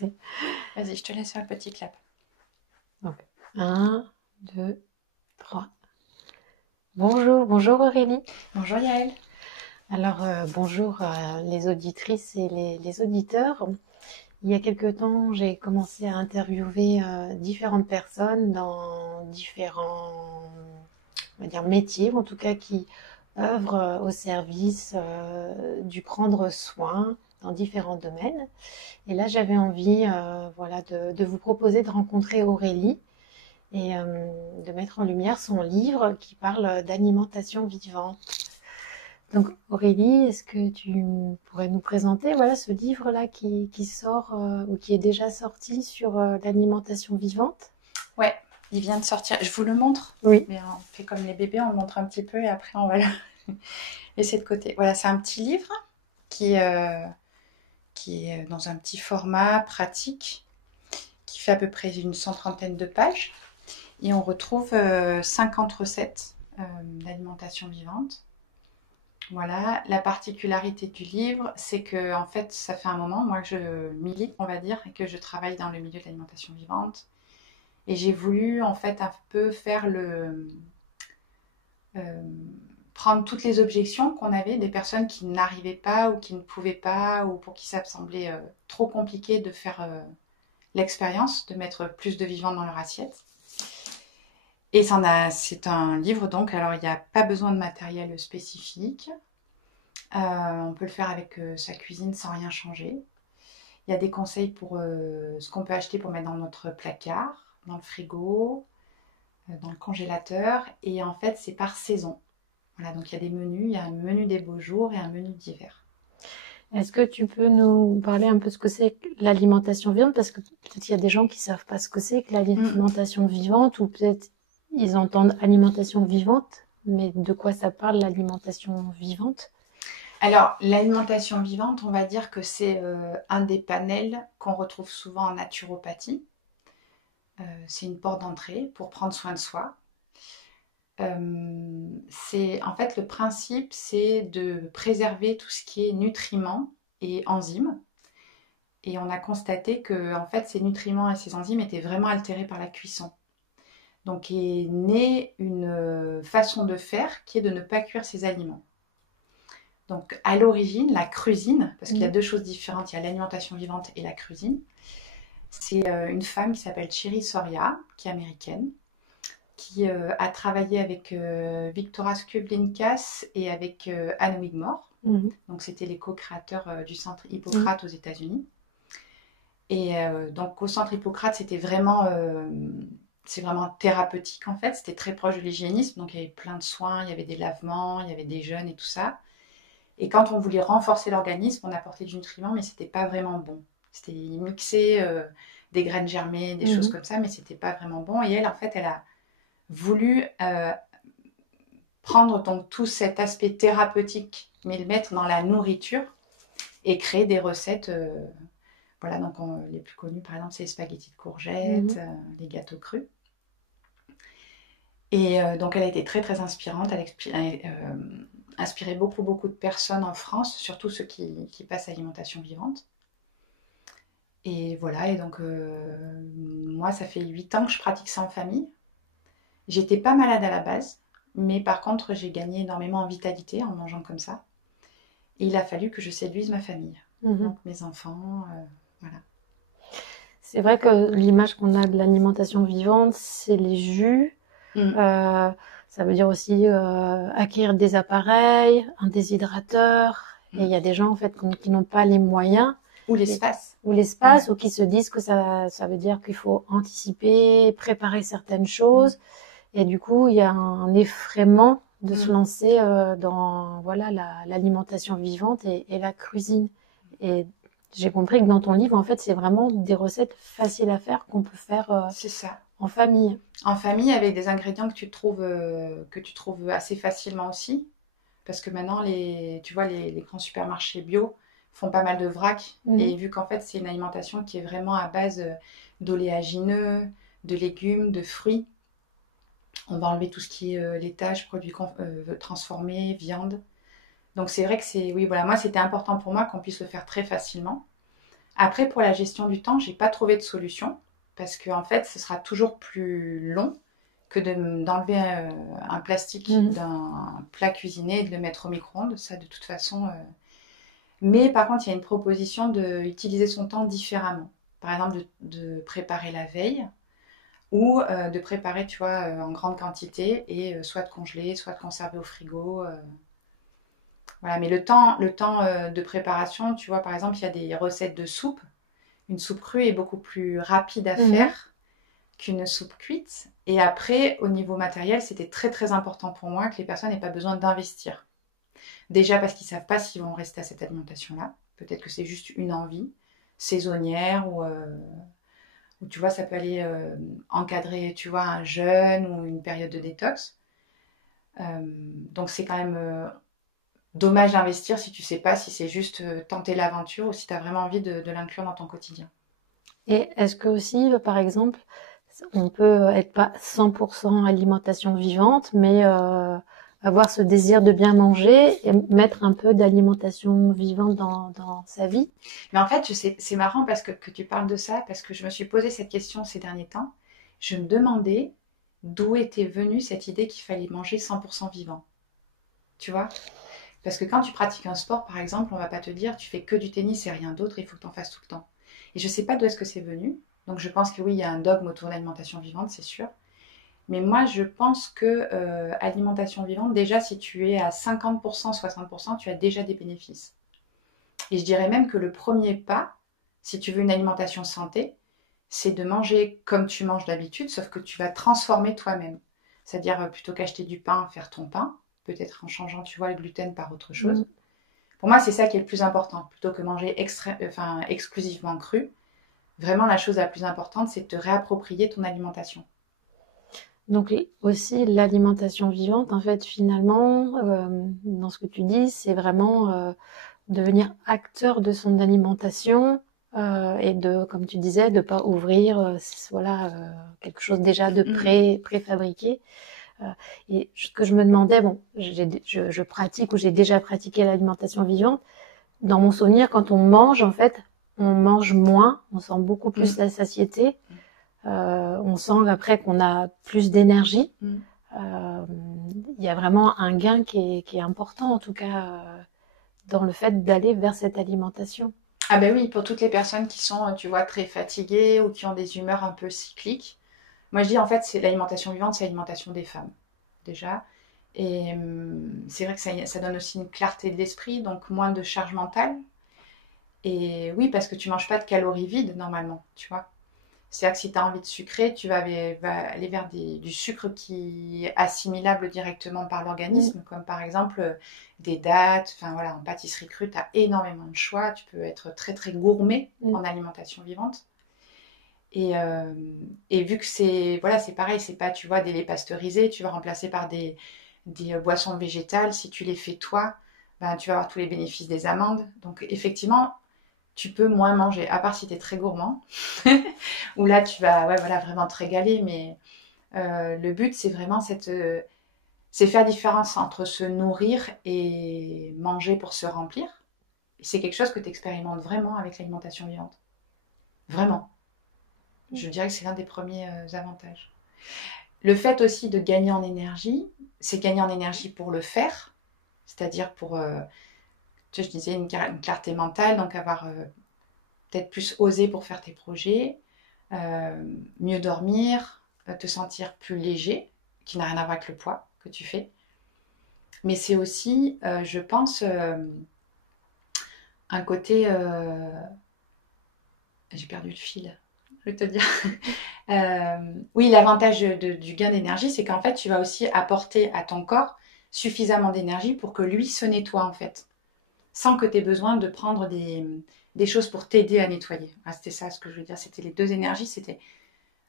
Vas-y, je te laisse faire le petit clap. Donc, 1, 2, 3. Bonjour Aurélie. Bonjour Yael. Alors, bonjour les auditrices et les auditeurs. Il y a quelque temps, j'ai commencé à interviewer différentes personnes dans différents, on va dire, métiers, ou en tout cas qui œuvrent au service du prendre soin dans différents domaines. Et là, j'avais envie voilà, de vous proposer de rencontrer Aurélie et de mettre en lumière son livre qui parle d'alimentation vivante. Donc Aurélie, est-ce que tu pourrais nous présenter voilà, ce livre-là qui sort ou qui est déjà sorti sur l'alimentation vivante? Ouais, il vient de sortir. Je vous le montre. Oui. Mais on fait comme les bébés, on le montre un petit peu et après on va le laisser de côté. Voilà, c'est un petit livre qui est dans un petit format pratique qui fait à peu près une centaine de pages. Et on retrouve 50 recettes d'alimentation vivante. Voilà, la particularité du livre, c'est que en fait, ça fait un moment, moi, que je milite, on va dire, et que je travaille dans le milieu de l'alimentation vivante. Et j'ai voulu, en fait, un peu faire euh, prendre toutes les objections qu'on avait des personnes qui n'arrivaient pas ou qui ne pouvaient pas ou pour qui ça semblait trop compliqué de faire l'expérience, de mettre plus de vivant dans leur assiette. Et c'est un livre, donc, alors il n'y a pas besoin de matériel spécifique. On peut le faire avec sa cuisine sans rien changer. Il y a des conseils pour ce qu'on peut acheter pour mettre dans notre placard, dans le frigo, dans le congélateur. Et en fait, c'est par saison. Voilà, donc il y a des menus. Il y a un menu des beaux jours et un menu d'hiver. Est-ce que tu peux nous parler un peu de ce que c'est que l'alimentation vivante? Parce que peut-être il y a des gens qui savent pas ce que c'est que l'alimentation vivante, ou peut-être ils entendent alimentation vivante, mais de quoi ça parle l'alimentation vivante? Alors, l'alimentation vivante, on va dire que c'est un des panels qu'on retrouve souvent en naturopathie. C'est une porte d'entrée pour prendre soin de soi. En fait, le principe, c'est de préserver tout ce qui est nutriments et enzymes. Et on a constaté que en fait, ces nutriments et ces enzymes étaient vraiment altérés par la cuisson. Donc est née une façon de faire qui est de ne pas cuire ces aliments. Donc à l'origine, la crusine, parce qu'il y a deux choses différentes, il y a l'alimentation vivante et la crusine, c'est une femme qui s'appelle Cherry Soria, qui est américaine, qui a travaillé avec Victoria Skublinkas et avec Anne Wigmore. Donc c'était les co-créateurs du centre Hippocrate aux États-Unis. Et donc au centre Hippocrate, c'est vraiment thérapeutique en fait, c'était très proche de l'hygiénisme, donc il y avait plein de soins, il y avait des lavements, il y avait des jeûnes et tout ça. Et quand on voulait renforcer l'organisme, on apportait du nutriment, mais c'était pas vraiment bon. C'était mixé des graines germées, des choses comme ça, mais c'était pas vraiment bon. Et elle, en fait, elle a voulu prendre donc tout cet aspect thérapeutique, mais le mettre dans la nourriture et créer des recettes. Voilà, donc les plus connus, par exemple, c'est les spaghettis de courgettes, les gâteaux crus. Et donc, elle a été très, très inspirante. Elle a inspiré beaucoup, beaucoup de personnes en France, surtout ceux qui passent à l'alimentation vivante. Et voilà, et donc, moi, ça fait 8 ans que je pratique ça en famille. J'étais pas malade à la base, mais par contre, j'ai gagné énormément en vitalité en mangeant comme ça. Et il a fallu que je séduise ma famille, donc mes enfants, voilà. C'est vrai que l'image qu'on a de l'alimentation vivante, c'est les jus. Ça veut dire aussi acquérir des appareils, un déshydrateur. Et il y a des gens en fait qui n'ont pas les moyens. Ou l'espace. Ou qui se disent que ça veut dire qu'il faut anticiper, préparer certaines choses. Et du coup, il y a un effraiement de se lancer dans voilà l'alimentation vivante et la cuisine. Et j'ai compris que dans ton livre, en fait, c'est vraiment des recettes faciles à faire qu'on peut faire c'est ça. En famille. En famille, avec des ingrédients que tu trouves assez facilement aussi. Parce que maintenant, tu vois, les grands supermarchés bio font pas mal de vrac. Et vu qu'en fait, c'est une alimentation qui est vraiment à base d'oléagineux, de légumes, de fruits, on va enlever tout ce qui est laitage, produits transformés, viande. Donc c'est vrai que oui, voilà, moi c'était important pour moi qu'on puisse le faire très facilement. Après, pour la gestion du temps, j'ai pas trouvé de solution parce que en fait, ce sera toujours plus long que d'enlever un plastique d'un plat cuisiné et de le mettre au micro-ondes. Ça, de toute façon. Mais par contre, il y a une proposition d'utiliser son temps différemment. Par exemple, de préparer la veille ou de préparer, tu vois, en grande quantité et soit de congeler, soit de conserver au frigo. Voilà, mais le temps de préparation, tu vois, par exemple, il y a des recettes de soupe. Une soupe crue est beaucoup plus rapide à faire qu'une soupe cuite. Et après, au niveau matériel, c'était très très important pour moi que les personnes n'aient pas besoin d'investir. Déjà parce qu'ils ne savent pas s'ils vont rester à cette alimentation-là. Peut-être que c'est juste une envie saisonnière ou tu vois, ça peut aller encadrer, tu vois, un jeûne ou une période de détox. Donc c'est quand même dommage d'investir si tu sais pas si c'est juste tenter l'aventure ou si tu as vraiment envie de l'inclure dans ton quotidien. Et est-ce que aussi, par exemple, on peut être pas 100% alimentation vivante, mais avoir ce désir de bien manger et mettre un peu d'alimentation vivante dans sa vie? Mais en fait, c'est marrant parce que tu parles de ça, parce que je me suis posé cette question ces derniers temps. Je me demandais d'où était venue cette idée qu'il fallait manger 100% vivant. Tu vois? Parce que quand tu pratiques un sport, par exemple, on va pas te dire tu fais que du tennis et rien d'autre, il faut que tu en fasses tout le temps. Et je sais pas d'où est-ce que c'est venu. Donc je pense que oui, il y a un dogme autour de l'alimentation vivante, c'est sûr. Mais moi, je pense que alimentation vivante, déjà, si tu es à 50%, 60%, tu as déjà des bénéfices. Et je dirais même que le premier pas, si tu veux une alimentation santé, c'est de manger comme tu manges d'habitude, sauf que tu vas transformer toi-même. C'est-à-dire, plutôt qu'acheter du pain, faire ton pain, peut-être en changeant, tu vois, le gluten par autre chose. Pour moi, c'est ça qui est le plus important. Plutôt que manger exclusivement cru, vraiment, la chose la plus importante, c'est de te réapproprier ton alimentation. Donc aussi l'alimentation vivante, en fait, finalement, dans ce que tu dis, c'est vraiment devenir acteur de son alimentation et de, comme tu disais, de pas ouvrir, voilà, quelque chose déjà de préfabriqué. Et ce que je me demandais, bon, je pratique ou j'ai déjà pratiqué l'alimentation vivante. Dans mon souvenir, quand on mange, en fait, on mange moins, on sent beaucoup plus la satiété. On sent après qu'on a plus d'énergie. Il y a vraiment un gain qui est important, en tout cas, dans le fait d'aller vers cette alimentation. Ah ben oui, pour toutes les personnes qui sont, tu vois, très fatiguées ou qui ont des humeurs un peu cycliques. Moi, je dis en fait, c'est l'alimentation vivante, c'est l'alimentation des femmes, déjà. Et c'est vrai que ça donne aussi une clarté de l'esprit, donc moins de charge mentale. Et oui, parce que tu manges pas de calories vides normalement, tu vois. C'est-à-dire que si tu as envie de sucrer, tu vas aller vers du sucre qui est assimilable directement par l'organisme, comme par exemple des dattes. Enfin voilà, en pâtisserie crue, tu as énormément de choix. Tu peux être très très gourmet en alimentation vivante. Et vu que c'est voilà, c'est pareil, c'est pas, tu vois, des laits pasteurisés, tu vas remplacer par des boissons végétales. Si tu les fais toi, ben, tu vas avoir tous les bénéfices des amandes. Donc effectivement, tu peux moins manger, à part si tu es très gourmand, où là tu vas voilà, vraiment te régaler. Mais le but, c'est vraiment c'est faire différence entre se nourrir et manger pour se remplir. Et c'est quelque chose que tu expérimentes vraiment avec l'alimentation vivante. Vraiment. Je dirais que c'est l'un des premiers avantages. Le fait aussi de gagner en énergie, c'est gagner en énergie pour le faire, c'est-à-dire pour, tu sais, je disais, une clarté mentale, donc avoir peut-être plus osé pour faire tes projets, mieux dormir, te sentir plus léger, qui n'a rien à voir avec le poids que tu fais. Mais c'est aussi, je pense, un côté... J'ai perdu le fil, je vais te dire. Oui, l'avantage du gain d'énergie, c'est qu'en fait, tu vas aussi apporter à ton corps suffisamment d'énergie pour que lui se nettoie, en fait. Sans que tu aies besoin de prendre des choses pour t'aider à nettoyer. Ah, c'était ça ce que je veux dire. C'était les deux énergies. C'était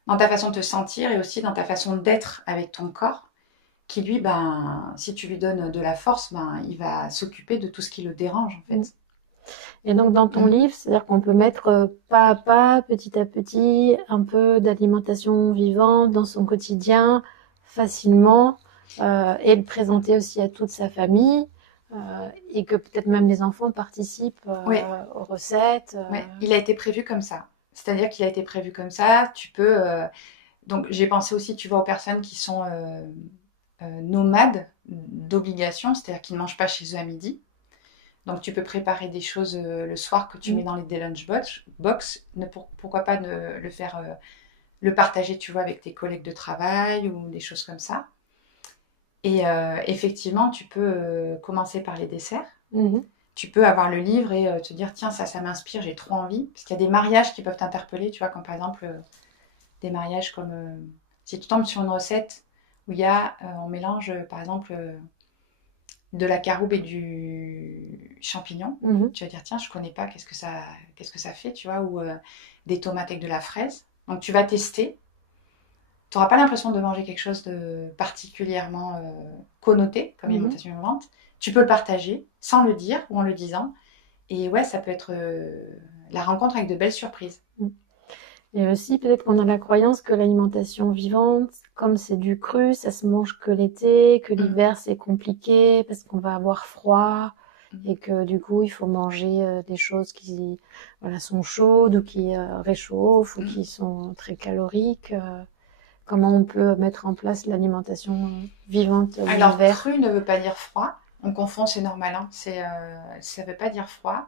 dans ta façon de te sentir et aussi dans ta façon d'être avec ton corps, qui lui, ben, si tu lui donnes de la force, ben, il va s'occuper de tout ce qui le dérange, en fait. Et donc dans ton livre, c'est-à-dire qu'on peut mettre pas à pas, petit à petit, un peu d'alimentation vivante dans son quotidien, facilement, et le présenter aussi à toute sa famille. et que peut-être même les enfants participent Oui, aux recettes. ouais. Il a été prévu comme ça. C'est-à-dire qu'il a été prévu comme ça. Tu peux. Donc, j'ai pensé aussi, tu vois, aux personnes qui sont nomades d'obligation, c'est-à-dire qui ne mangent pas chez eux à midi. Donc, tu peux préparer des choses le soir que tu mets dans des lunchbox. Pourquoi pas le faire, le partager, tu vois, avec tes collègues de travail ou des choses comme ça. Et effectivement, tu peux commencer par les desserts. Mhm. Tu peux avoir le livre et te dire, tiens, ça m'inspire, j'ai trop envie. Parce qu'il y a des mariages qui peuvent t'interpeller, tu vois, comme par exemple des mariages comme si tu tombes sur une recette où il y a, on mélange par exemple de la caroube et du champignon. Mhm. Tu vas dire, tiens, je connais pas, qu'est-ce que ça fait, tu vois, ou des tomates avec de la fraise. Donc tu vas tester. Tu n'auras pas l'impression de manger quelque chose de particulièrement connoté comme alimentation vivante. Tu peux le partager sans le dire ou en le disant. Et ouais, ça peut être la rencontre avec de belles surprises. Et aussi, peut-être qu'on a la croyance que l'alimentation vivante, comme c'est du cru, ça se mange que l'été, que l'hiver c'est compliqué parce qu'on va avoir froid et que du coup il faut manger des choses qui sont chaudes ou qui réchauffent ou qui sont très caloriques. Comment on peut mettre en place l'alimentation vivante Alors, l'hiver? cru ne veut pas dire froid. On confond, c'est normal. Hein. Ça ne veut pas dire froid.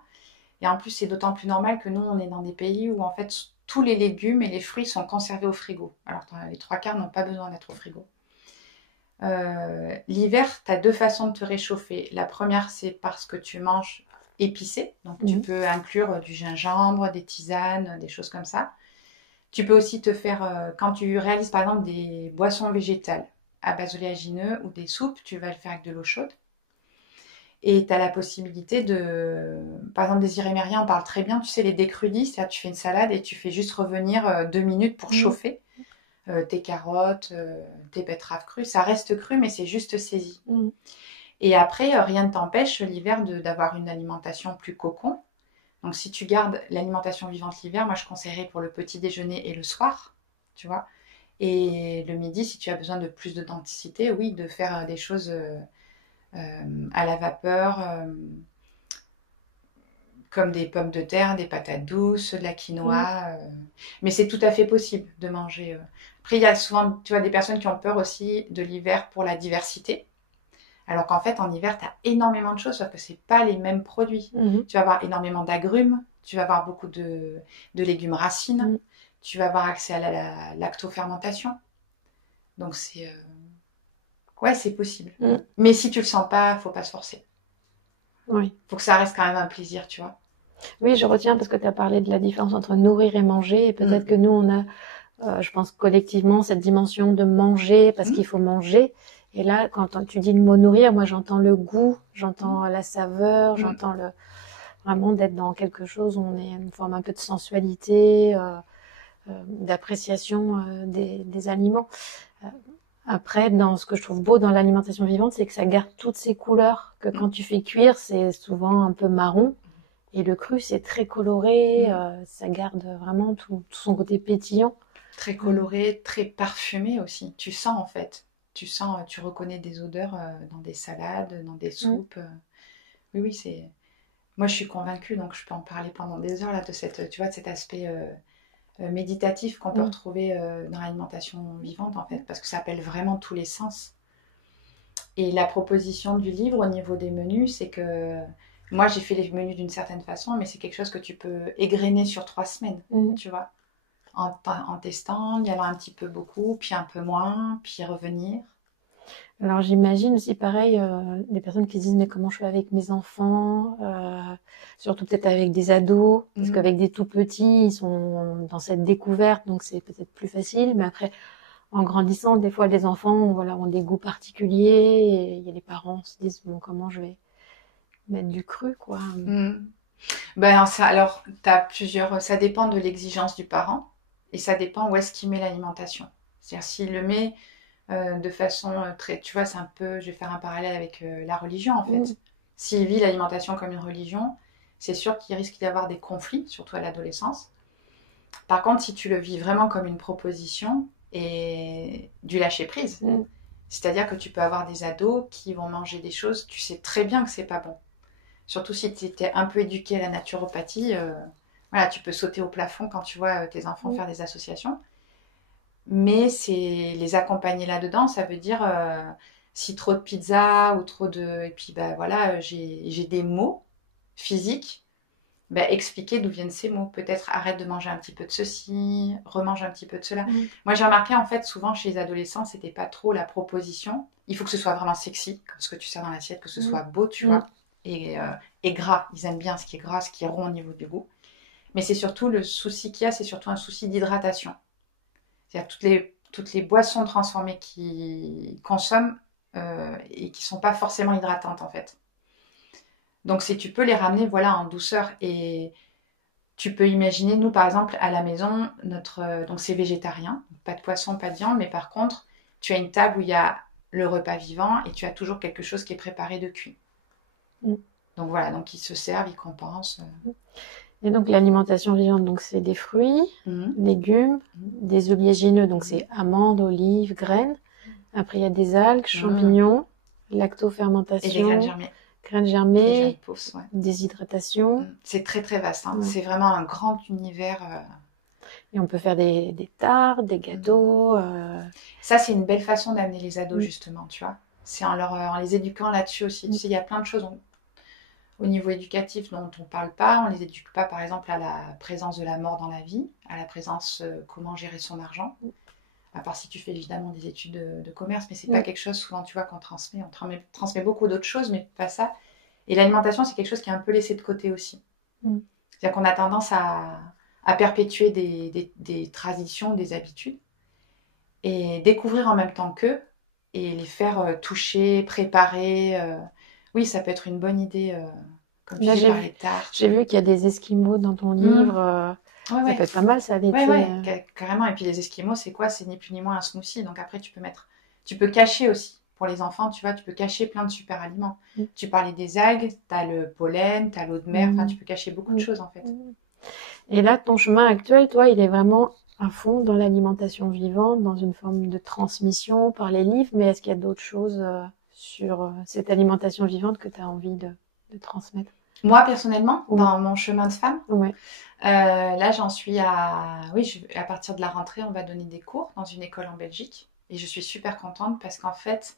Et en plus, c'est d'autant plus normal que nous, on est dans des pays où en fait tous les légumes et les fruits sont conservés au frigo. Alors, les trois quarts n'ont pas besoin d'être au frigo. L'hiver, tu as deux façons de te réchauffer. La première, c'est parce que tu manges épicé. Donc, tu peux inclure du gingembre, des tisanes, des choses comme ça. Tu peux aussi te faire, quand tu réalises par exemple des boissons végétales à base d'oléagineux ou des soupes, tu vas le faire avec de l'eau chaude. Et tu as la possibilité de. Par exemple, des Irémériens en parlent très bien. Tu sais, les décrudis, c'est-à-dire tu fais une salade et tu fais juste revenir 2 minutes pour chauffer tes carottes, tes betteraves crues. Ça reste cru, mais c'est juste saisi. Et après, rien ne t'empêche l'hiver d'avoir une alimentation plus cocon. Donc, si tu gardes l'alimentation vivante l'hiver, moi je conseillerais pour le petit déjeuner et le soir, tu vois. Et le midi, si tu as besoin de plus de densité, oui, de faire des choses à la vapeur, comme des pommes de terre, des patates douces, de la quinoa. Mais c'est tout à fait possible de manger. Après, il y a souvent, tu vois, des personnes qui ont peur aussi de l'hiver pour la diversité. Alors qu'en fait, en hiver, tu as énormément de choses, sauf que ce n'est pas les mêmes produits. Tu vas avoir énormément d'agrumes, tu vas avoir beaucoup de légumes racines, tu vas avoir accès à la lactofermentation. Donc, ouais, c'est possible. Mais si tu le sens pas, faut pas se forcer. Oui. Faut que ça reste quand même un plaisir, tu vois. Oui, je retiens parce que tu as parlé de la différence entre nourrir et manger. Et peut-être que nous, on a, je pense collectivement, cette dimension de manger parce qu'il faut manger. Et là, quand tu dis le mot nourrir, moi j'entends le goût, j'entends la saveur, j'entends vraiment d'être dans quelque chose où on est une forme un peu de sensualité, d'appréciation des aliments. Après, dans ce que je trouve beau dans l'alimentation vivante, c'est que ça garde toutes ces couleurs que quand tu fais cuire, c'est souvent un peu marron. Et le cru, c'est très coloré, ça garde vraiment tout son côté pétillant. Très coloré, très parfumé aussi. Tu sens en fait. Tu reconnais des odeurs dans des salades, dans des soupes. Oui, oui, c'est. Moi, je suis convaincue, donc je peux en parler pendant des heures là de tu vois, de cet aspect méditatif qu'on peut retrouver dans l'alimentation vivante en fait, parce que ça appelle vraiment tous les sens. Et la proposition du livre au niveau des menus, c'est que moi j'ai fait les menus d'une certaine façon, mais c'est quelque chose que tu peux égrener sur 3 semaines, tu vois, en testant, y allant un petit peu beaucoup, puis un peu moins, puis revenir. Alors j'imagine aussi pareil, des personnes qui se disent mais comment je fais avec mes enfants, surtout peut-être avec des ados, parce qu'avec des tout petits, ils sont dans cette découverte, donc c'est peut-être plus facile, mais après en grandissant, des fois les enfants voilà, ont des goûts particuliers, et les parents se disent bon comment je vais mettre du cru quoi. Ben, alors, ça dépend de l'exigence du parent et ça dépend où est-ce qu'il met l'alimentation. C'est-à-dire s'il le met de façon très, tu vois, c'est un peu, je vais faire un parallèle avec la religion en fait. S'il vit l'alimentation comme une religion, c'est sûr qu'il risque d'y avoir des conflits, surtout à l'adolescence. Par contre, si tu le vis vraiment comme une proposition et du lâcher prise, C'est-à-dire que tu peux avoir des ados qui vont manger des choses, tu sais très bien que c'est pas bon. Surtout si tu étais un peu éduqué à la naturopathie, voilà, tu peux sauter au plafond quand tu vois tes enfants faire des associations. Mais c'est les accompagner là-dedans, ça veut dire si trop de pizza ou trop de... Et puis bah voilà, j'ai des mots physiques, bah, expliquer d'où viennent ces mots. Peut-être arrête de manger un petit peu de ceci, remange un petit peu de cela. Moi j'ai remarqué en fait souvent chez les adolescents, c'était pas trop la proposition. Il faut que ce soit vraiment sexy, comme ce que tu sers dans l'assiette, que ce soit beau, tu vois, et gras. Ils aiment bien ce qui est gras, ce qui est rond au niveau du goût. Mais c'est surtout le souci qu'il y a, c'est surtout un souci d'hydratation. C'est-à-dire toutes les boissons transformées qu'ils consomment et qui ne sont pas forcément hydratantes en fait. Donc si tu peux les ramener voilà, en douceur et tu peux imaginer, nous par exemple à la maison, donc c'est végétarien, pas de poisson, pas de viande, mais par contre tu as une table où il y a le repas vivant et tu as toujours quelque chose qui est préparé de cuit. Donc voilà, donc ils se servent, ils compensent. Et donc l'alimentation vivante, donc c'est des fruits, légumes, des oléagineux, donc c'est amandes, olives, graines. Après il y a des algues, champignons, lactofermentation. Et des graines germées. Graines germées, les jeunes pousses, déshydratation. C'est très très vaste, hein. C'est vraiment un grand univers. Et on peut faire des tartes, des gâteaux. Ça c'est une belle façon d'amener les ados justement, tu vois. C'est en les éduquant là-dessus aussi. Tu sais, il y a plein de choses au niveau éducatif dont on ne parle pas. On ne les éduque pas, par exemple, à la présence de la mort dans la vie, à la présence comment gérer son argent. À part si tu fais évidemment des études de commerce, mais c'est pas quelque chose souvent, tu vois, qu'on transmet. On transmet beaucoup d'autres choses, mais pas ça. Et l'alimentation, c'est quelque chose qui est un peu laissé de côté aussi. C'est-à-dire qu'on a tendance à perpétuer des traditions, des habitudes, et découvrir en même temps qu'eux, et les faire toucher, préparer. Oui, ça peut être une bonne idée. Comme tu dis, par les tartes. J'ai vu qu'il y a des esquimaux dans ton livre. Ça peut être pas mal, ça, l'été. Ouais, carrément. Et puis les esquimaux, c'est quoi? C'est ni plus ni moins un smoothie. Donc après, tu peux cacher aussi. Pour les enfants, tu vois, tu peux cacher plein de super aliments. Tu parlais des algues, t'as le pollen, t'as l'eau de mer. Enfin, tu peux cacher beaucoup de choses, en fait. Et là, ton chemin actuel, toi, il est vraiment à fond dans l'alimentation vivante, dans une forme de transmission par les livres. Mais est-ce qu'il y a d'autres choses sur cette alimentation vivante que tu as envie de transmettre? Moi, personnellement, dans mon chemin de femme, là, j'en suis à... Oui, à partir de la rentrée, on va donner des cours dans une école en Belgique. Et je suis super contente parce qu'en fait,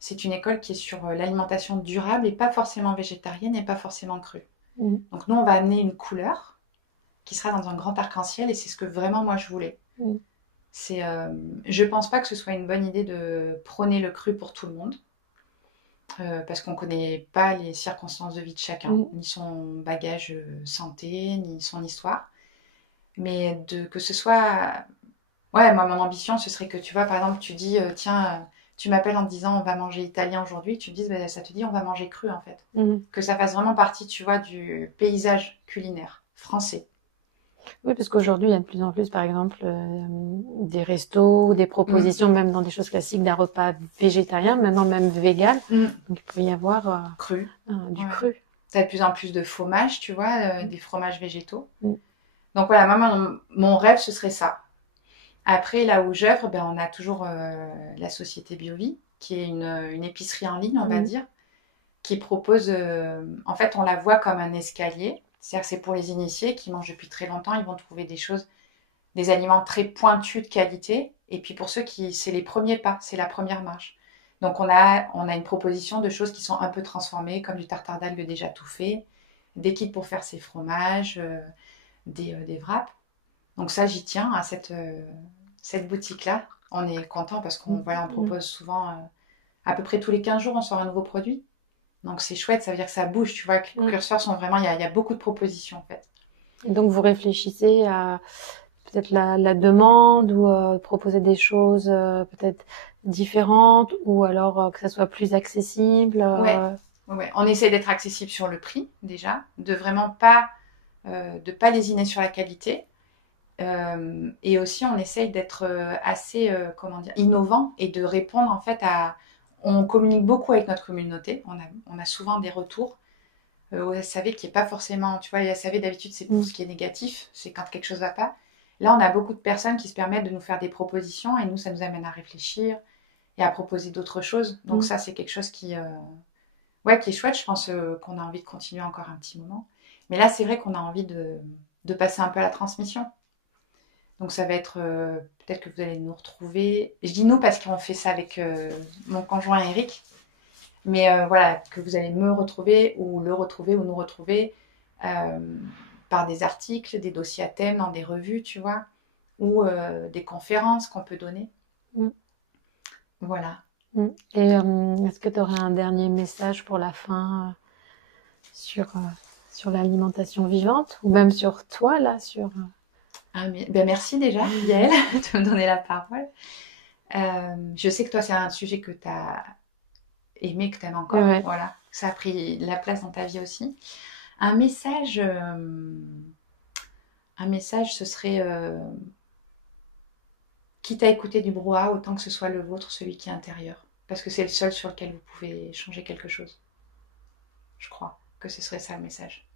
c'est une école qui est sur l'alimentation durable et pas forcément végétarienne et pas forcément crue. Donc nous, on va amener une couleur qui sera dans un grand arc-en-ciel et c'est ce que vraiment moi je voulais. Je pense pas que ce soit une bonne idée de prôner le cru pour tout le monde. Parce qu'on ne connaît pas les circonstances de vie de chacun, ni son bagage santé, ni son histoire. Mais que ce soit... Ouais, moi, mon ambition, ce serait que, tu vois, par exemple, tu dis, tiens, tu m'appelles en te disant, on va manger italien aujourd'hui, tu me dises, ça te dit, on va manger cru, en fait. Que ça fasse vraiment partie, tu vois, du paysage culinaire français. Oui, parce qu'aujourd'hui, il y a de plus en plus, par exemple, des restos, des propositions, même dans des choses classiques, d'un repas végétarien, maintenant même vegan. Donc, il peut y avoir cru. Du cru. Tu as de plus en plus de fromages, tu vois, des fromages végétaux. Donc voilà, moi, mon rêve, ce serait ça. Après, là où j'œuvre, on a toujours la société BioVie, qui est une épicerie en ligne, on va dire, qui propose... en fait, on la voit comme un escalier. C'est-à-dire que c'est pour les initiés qui mangent depuis très longtemps, ils vont trouver des aliments très pointus de qualité. Et puis pour ceux qui, c'est les premiers pas, c'est la première marche. Donc on a une proposition de choses qui sont un peu transformées, comme du tartare d'algues déjà tout fait, des kits pour faire ses fromages, des wraps. Donc ça, j'y tiens à cette boutique-là. On est content parce qu'on on propose souvent, à peu près tous les 15 jours, on sort un nouveau produit. Donc c'est chouette, ça veut dire que ça bouge, tu vois, que les curseurs sont vraiment, il y a beaucoup de propositions en fait. Et donc vous réfléchissez à peut-être la demande ou proposer des choses peut-être différentes ou alors que ça soit plus accessible. Ouais. On essaie d'être accessible sur le prix déjà, de vraiment pas lésiner sur la qualité. Et aussi on essaye d'être assez innovant et de répondre en fait on communique beaucoup avec notre communauté, on a souvent des retours au SAV qui n'est pas forcément, tu vois, les SAV d'habitude c'est pour ce qui est négatif, c'est quand quelque chose ne va pas. Là on a beaucoup de personnes qui se permettent de nous faire des propositions et nous ça nous amène à réfléchir et à proposer d'autres choses. Donc ça, c'est quelque chose qui est chouette. Je pense qu'on a envie de continuer encore un petit moment. Mais là, c'est vrai qu'on a envie de passer un peu à la transmission. Donc ça va être peut-être que vous allez nous retrouver. Je dis nous parce qu'on fait ça avec mon conjoint Eric. Mais voilà, que vous allez me retrouver ou le retrouver ou nous retrouver par des articles, des dossiers à thème dans des revues, tu vois, ou des conférences qu'on peut donner. Voilà. Et est-ce que tu aurais un dernier message pour la fin sur l'alimentation vivante ou même sur toi, là, sur... merci déjà, Yael, de me donner la parole. Je sais que toi, c'est un sujet que tu as aimé, que tu aimes encore. Ouais. Voilà. Ça a pris la place dans ta vie aussi. Un message, ce serait quitte à écouter du brouhaha, autant que ce soit le vôtre, celui qui est intérieur. Parce que c'est le seul sur lequel vous pouvez changer quelque chose. Je crois que ce serait ça le message.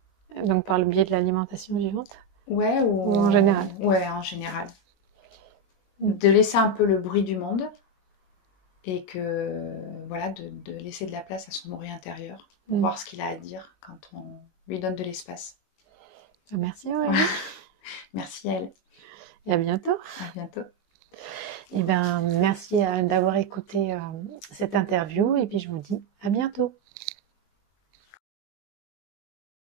Donc par le biais de l'alimentation vivante? Ouais, ou en général? Ouais, en général. De laisser un peu le bruit du monde et que, voilà, de laisser de la place à son bruit intérieur pour voir ce qu'il a à dire quand on lui donne de l'espace. Merci Aurélie. Merci à elle. Et à bientôt. À bientôt. Et merci d'avoir écouté cette interview et puis je vous dis à bientôt.